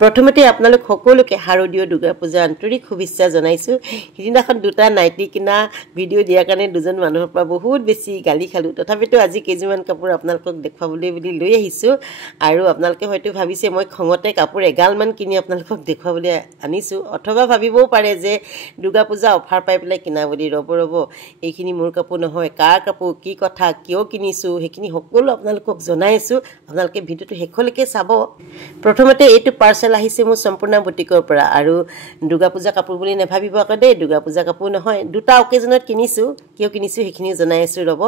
প্ৰথমতে আপোনালোক সকলোকে শাৰদীয় দুৰ্গা পূজা আন্তৰিক শুভেচ্ছা জনাইছো। সিদিনাখন দুটা নাইটি কিনা ভিডিঅ' দিয়াৰ কাৰণে দুজন মানুহৰ পৰা বহুত বেছি গালি খালো। তথাপিতো আজি কেইজনমান কাপোৰ আপোনালোকক দেখুৱাবলৈ বুলি লৈ আহিছো আৰু আপোনালোকে হয়তো ভাবিছে মই খঙতে কাপোৰ এগালমান কিনি আপোনালোকক দেখুৱাবলৈ আনিছো, অথবা ভাবিবও পাৰে যে দুৰ্গা পূজা অফাৰ পাই পেলাই কিনা বুলি। ৰ'ব এইখিনি মোৰ কাপোৰ নহয়, কাৰ কাপোৰ, কি কথা, কিয় কিনিছো সেইখিনি সকলো আপোনালোকক জনাইছো। আপোনালোকে ভিডিঅ'টো শেষলৈকে চাব। প্ৰথমতে এইটো পাৰ্চেল আহিছে মোৰ সম্পূৰ্ণ বুটিকৰ পৰা আৰু দুৰ্গা পূজা কাপোৰ বুলি নেভাবিব আকৌ দেই, দুৰ্গা পূজা কাপোৰ নহয়, দুটা অকেজনত কিনিছো। কিয় কিনিছো সেইখিনি জনাই আছো ৰ'ব।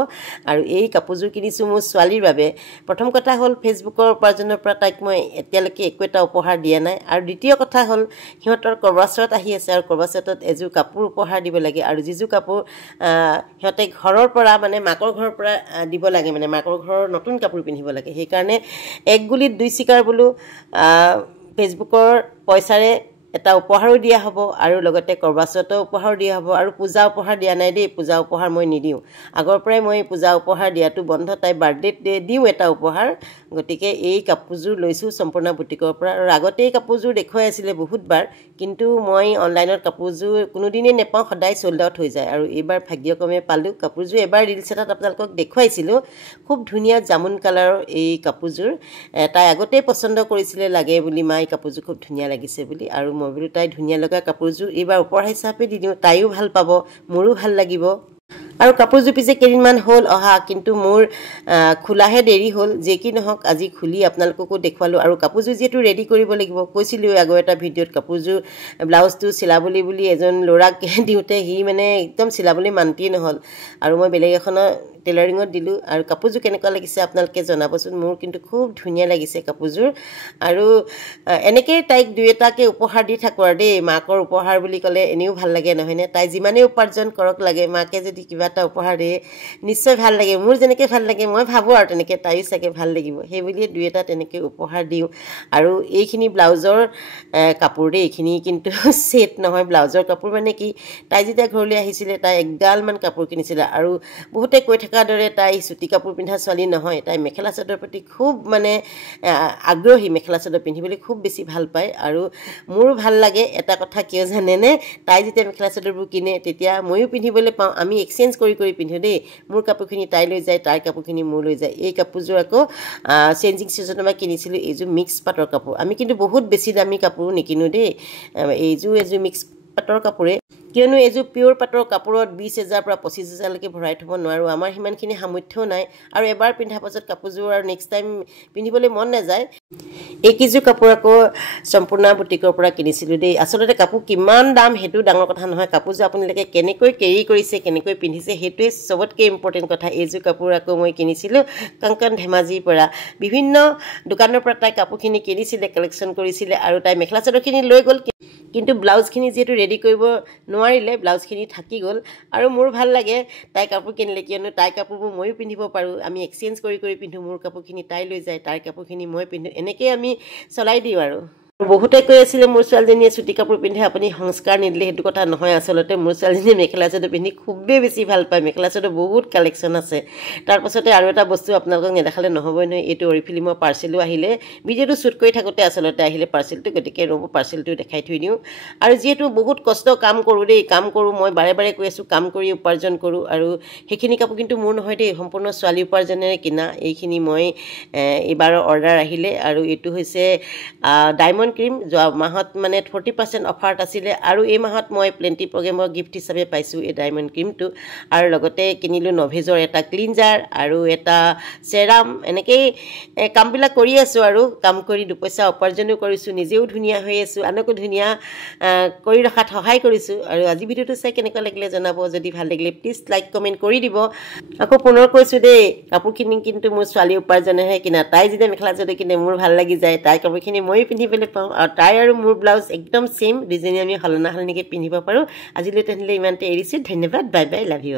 আৰু এই কাপোৰযোৰ কিনিছো মোৰ ছোৱালীৰ বাবে। প্ৰথম কথা হ'ল ফেচবুকৰ উপাৰ্জনৰ পৰা তাইক মই এতিয়ালৈকে একো এটা উপহাৰ দিয়া নাই, আৰু দ্বিতীয় কথা হ'ল সিহঁতৰ কৰবাচৰত আহি আছে আৰু কৰবাচৰতত এযোৰ কাপোৰ উপহাৰ দিব লাগে, আৰু যিযোৰ কাপোৰ সিহঁতে ঘৰৰ পৰা মানে মাকৰ ঘৰৰ পৰা দিব লাগে, মানে মাকৰ ঘৰৰ নতুন কাপোৰ পিন্ধিব লাগে। সেইকাৰণে এক গুলিত দুই চিকাৰ বোলো, ফেচবুকৰ পইচাৰে এটা উপহাৰো দিয়া হ'ব আৰু লগতে কৰবাচৰতো উপহাৰ দিয়া হ'ব। আৰু পূজা উপহাৰ দিয়া নাই দেই, পূজা উপহাৰ মই নিদিওঁ। আগৰ পৰাই মই পূজা উপহাৰ দিয়াটো বন্ধ, তাই বাৰ্থডেত দিওঁ এটা উপহাৰ। গতিকে এই কাপোৰযোৰ লৈছোঁ সম্পূৰ্ণ বুটিকৰ পৰা। আৰু আগতে এই কাপোৰযোৰ দেখুৱাই আছিলে বহুতবাৰ, কিন্তু মই অনলাইনত কাপোৰযোৰ কোনোদিনেই নেপাওঁ, সদায় চ'ল্ড আউট হৈ যায়। আৰু এইবাৰ ভাগ্যক্ৰমে পালোঁ কাপোৰযোৰ। এবাৰ ৰিলছ এটাত আপোনালোকক দেখুৱাইছিলোঁ, খুব ধুনীয়া জামুন কালাৰৰ এই কাপোৰযোৰ। তাই আগতেই পচন্দ কৰিছিলে লাগে বুলি, মা এই কাপোৰযোৰ খুব ধুনীয়া লাগিছে বুলি। আৰু মই বোলো তাই ধুনীয়া লগা কাপোৰযোৰ এইবাৰ উপহাৰ হিচাপে দি দিওঁ, তাইও ভাল পাব, মোৰো ভাল লাগিব। আৰু কাপোৰযোৰ পিছে কেইদিনমান হ'ল অহা, কিন্তু মোৰ খোলাহে দেৰি হ'ল। যে কি নহওক আজি খুলি আপোনালোককো দেখুৱালোঁ। আৰু কাপোৰযোৰ যিহেতু ৰেডি কৰিব লাগিব, কৈছিলোঁ আগৰ এটা ভিডিঅ'ত কাপোৰযোৰ ব্লাউজটো চিলাবলৈ বুলি এজন ল'ৰাক দিওঁতে সি মানে একদম চিলাবলৈ মান্তিয়ে নহ'ল, আৰু মই বেলেগ এখনৰ টেইলাৰিঙত দিলোঁ। আৰু কাপোৰযোৰ কেনেকুৱা লাগিছে আপোনালোকে জনাবচোন, মোৰ কিন্তু খুব ধুনীয়া লাগিছে কাপোৰযোৰ। আৰু এনেকৈয়ে তাইক দুই এটাকৈ উপহাৰ দি থাকোঁ আৰু দেই। মাকৰ উপহাৰ বুলি ক'লে এনেও ভাল লাগে নহয়নে? তাই যিমানেই উপাৰ্জন কৰক লাগে, মাকে যদি কিবা এটা উপহাৰ দিয়ে নিশ্চয় ভাল লাগে। মোৰ যেনেকৈ ভাল লাগে মই ভাবোঁ আৰু তেনেকৈ তাইও চাগে ভাল লাগিব, সেই বুলিয়ে দুই এটা তেনেকৈ উপহাৰ দিওঁ। আৰু এইখিনি ব্লাউজৰ কাপোৰ দেই, এইখিনি কিন্তু ছেট নহয়, ব্লাউজৰ কাপোৰ। মানে কি, তাই যেতিয়া ঘৰলৈ আহিছিলে তাই এগালমান কাপোৰ কিনিছিলে, আৰু বহুতে কৈ থকাৰ দৰে তাই চুটি কাপোৰ পিন্ধা ছোৱালী নহয়, তাই মেখেলা চাদৰ প্ৰতি খুব মানে আগ্ৰহী, মেখেলা চাদৰ পিন্ধিবলৈ খুব বেছি ভাল পায়। আৰু মোৰো ভাল লাগে এটা কথা, কিয় জানেনে, তাই যেতিয়া মেখেলা চাদৰবোৰ কিনে তেতিয়া ময়ো পিন্ধিবলৈ পাওঁ। আমি এক্সচেঞ্জ কৰি পিন্ধোঁ দেই, মোৰ কাপোৰখিনি তাই লৈ যায়, তাইৰ কাপোৰখিনি মোৰ লৈ যায়। এই কাপোৰযোৰ আকৌ চেঞ্জিং ছিজনত মই কিনিছিলোঁ, এইযোৰ মিক্স পাটৰ কাপোৰ। আমি কিন্তু বহুত বেছি দামী কাপোৰ নিকিনো দেই, এযোৰ মিক্স পাটৰ কাপোৰে, কিয়নো এইযোৰ পিয়'ৰ পাটৰ কাপোৰত 20,000 পৰা 25,000লৈকে ভৰাই থ'ব নোৱাৰোঁ, আমাৰ সিমানখিনি সামৰ্থ্যও নাই। আৰু এবাৰ পিন্ধাৰ পাছত কাপোৰযোৰ আৰু নেক্সট টাইম পিন্ধিবলৈ মন নাযায়। এইকেইযোৰ কাপোৰ আকৌ সম্পূৰ্ণ বুটিকৰ পৰা কিনিছিলোঁ দেই। আচলতে কাপোৰ কিমান দাম সেইটো ডাঙৰ কথা নহয়, কাপোৰযোৰ আপোনালোকে কেনেকৈ কেৰি কৰিছে, কেনেকৈ পিন্ধিছে সেইটোৱে চবতকৈ ইম্পৰ্টেণ্ট কথা। এইযোৰ কাপোৰ আকৌ মই কিনিছিলোঁ কংকন ধেমাজিৰ পৰা। বিভিন্ন দোকানৰ পৰা তাই কাপোৰখিনি কিনিছিলে, কালেকশ্যন কৰিছিলে, আৰু তাই মেখেলা চাদৰখিনি লৈ গ'ল, কিন্তু ব্লাউজখিনি যিহেতু ৰেডি কৰিব নোৱাৰিলে, ব্লাউজখিনি থাকি গ'ল। আৰু মোৰ ভাল লাগে তাই কাপোৰ কিনিলে, কিয়নো তাইৰ কাপোৰবোৰ ময়ো পিন্ধিব পাৰোঁ। আমি এক্সচেঞ্জ কৰি পিন্ধোঁ, মোৰ কাপোৰখিনি তাই লৈ যায়, তাইৰ কাপোৰখিনি মই পিন্ধোঁ, এনেকৈয়ে আমি চলাই দিওঁ। আৰু বহুতে কৈ আছিলে মোৰ ছোৱালীজনীয়ে চুটি কাপোৰ পিন্ধে, আপুনি সংস্কাৰ নিদিলে। সেইটো কথা নহয়, আচলতে মোৰ ছোৱালীজনীয়ে মেখেলা চাদৰ পিন্ধি খুবেই বেছি ভাল পায়। মেখেলা চাদৰ বহুত কালেকশ্যন আছে। তাৰপাছতে আৰু এটা বস্তু আপোনালোকক নেদেখালে নহ'বই নহয়, এইটো অৰিফিলিমৰ পাৰ্চেলো আহিলে। ভিডিঅ'টো শ্বুট কৰি থাকোঁতে আচলতে আহিলে পাৰ্চেলটো, গতিকে ৰ'ব পাৰ্চেলটো দেখাই থৈ দিওঁ। আৰু যিহেতু বহুত কষ্ট কাম কৰোঁ দেই, কাম কৰোঁ, মই বাৰে বাৰে কৈ আছোঁ কাম কৰি উপাৰ্জন কৰোঁ। আৰু সেইখিনি কাপোৰ কিন্তু মোৰ নহয় দেই, সম্পূৰ্ণ ছোৱালী উপাৰ্জনেৰে কিনা। এইখিনি মই এইবাৰৰ অৰ্ডাৰ আহিলে, আৰু এইটো হৈছে ডায়মণ্ড ক্ৰীম। যোৱা মাহত মানে 40% অফাৰত আছিলে, আৰু এই মাহত মই প্লেণ্টি প্ৰগ্ৰেমৰ গিফ্ট হিচাপে পাইছোঁ এই ডায়মণ্ড ক্ৰীমটো। আৰু লগতে কিনিলোঁ নভেজৰ এটা ক্লিনজাৰ আৰু এটা চেৰাম। এনেকৈয়ে কামবিলাক কৰি আছোঁ, আৰু কাম কৰি দুপইচা উপাৰ্জনো কৰিছোঁ, নিজেও ধুনীয়া হৈ আছোঁ, আনকো ধুনীয়া কৰি ৰখাত সহায় কৰিছোঁ। আৰু আজি ভিডিঅ'টো চাই কেনেকুৱা লাগিলে জনাব, যদি ভাল লাগিলে প্লিজ লাইক কমেণ্ট কৰি দিব। আকৌ পুনৰ কৈছোঁ দেই, কাপোৰখিনি কিন্তু মোৰ ছোৱালী উপাৰ্জনেহে কিনা। তাই যেতিয়া মেখেলা চাদৰ কিনে মোৰ ভাল লাগি যায়, তাইৰ কাপোৰখিনি ময়ো পিন্ধিবলৈ পাওঁ। আৰু তাই আৰু মোৰ ব্লাউজ একদম ছেইম, দুজনী আমি সলনাসলনিকৈ পিন্ধিব পাৰোঁ। আজিলৈ তেনেহ'লে ইমানতে এৰিছোঁ, ধন্যবাদ, বাই বাই, লাভ ইউ।